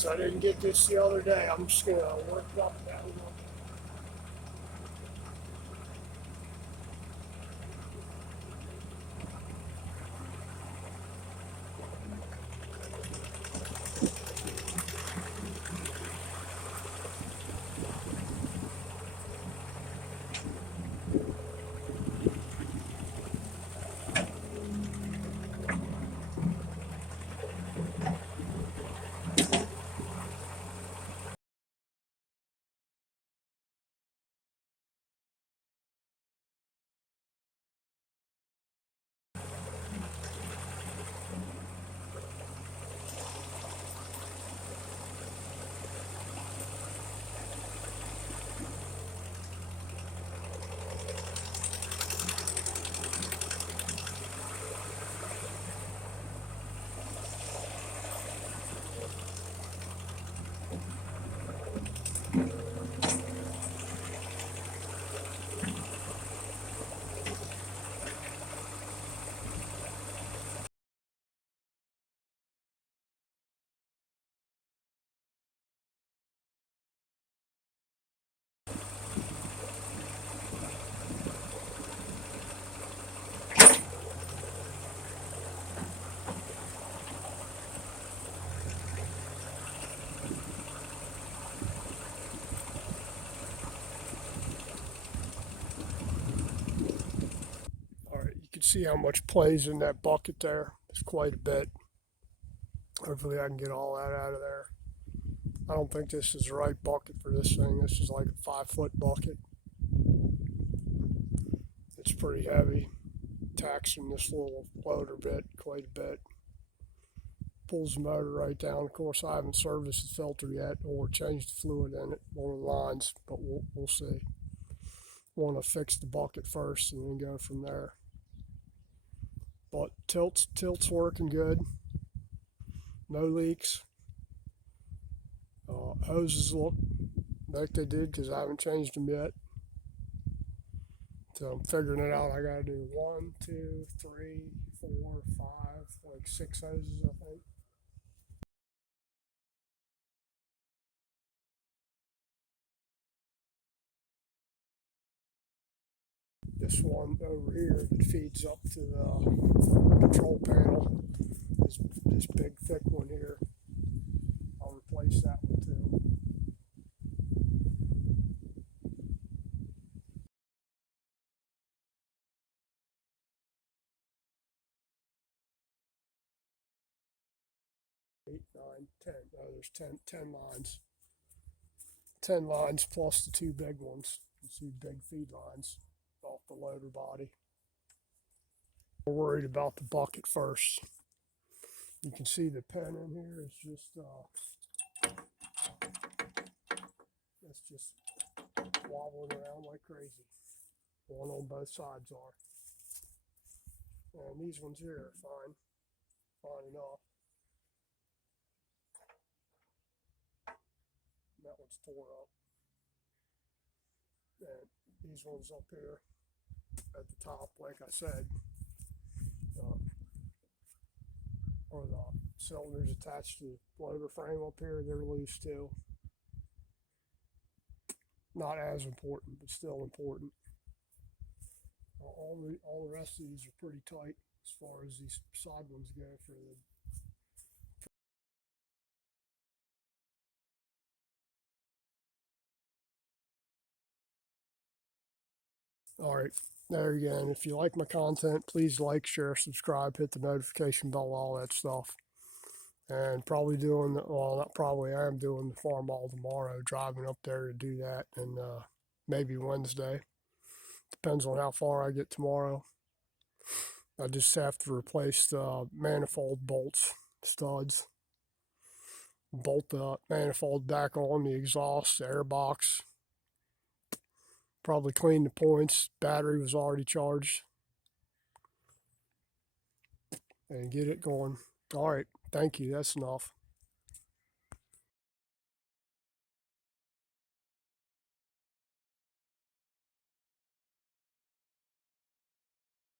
since I didn't get this the other day, I'm just going to work it up that one. You can see how much plays in that bucket there. It's quite a bit. Hopefully I can get all that out of there. I don't think this is the right bucket for this thing. This is like a 5-foot bucket. It's pretty heavy. Taxing this little loader bit quite a bit. Pulls the motor right down. Of course, I haven't serviced the filter yet or changed the fluid in it on the lines, but we'll see. Want to fix the bucket first and then go from there. But tilt's working good. No leaks. Hoses look like they did because I haven't changed them yet. So I'm figuring it out. I gotta do 1, 2, 3, 4, 5, like 6 hoses, I think. This one over here that feeds up to the control panel, this big thick one here, I'll replace that one too. Eight, 9, 10. Oh, there's 10 lines. 10 lines plus the 2 big ones, the 2 big feed lines off the loader body. We're worried about the bucket first. You can see the pen in here is just it's just wobbling around like crazy. One on both sides are. And these ones here are fine enough. That one's tore up. And these ones up here at the top, like I said, or the cylinders attached to the loader frame up here, they're loose too. Not as important, but still important. All the rest of these are pretty tight as far as these side ones go for the All right, there again. If you like my content, please like, share, subscribe, hit the notification bell, all that stuff. And probably doing, well, not probably, I am doing the farm all tomorrow, driving up there to do that, and maybe Wednesday. Depends on how far I get tomorrow. I just have to replace the manifold bolts, studs. Bolt the manifold back on, the exhaust, the air box. Probably clean the points. Battery was already charged. And get it going. All right. Thank you. That's enough.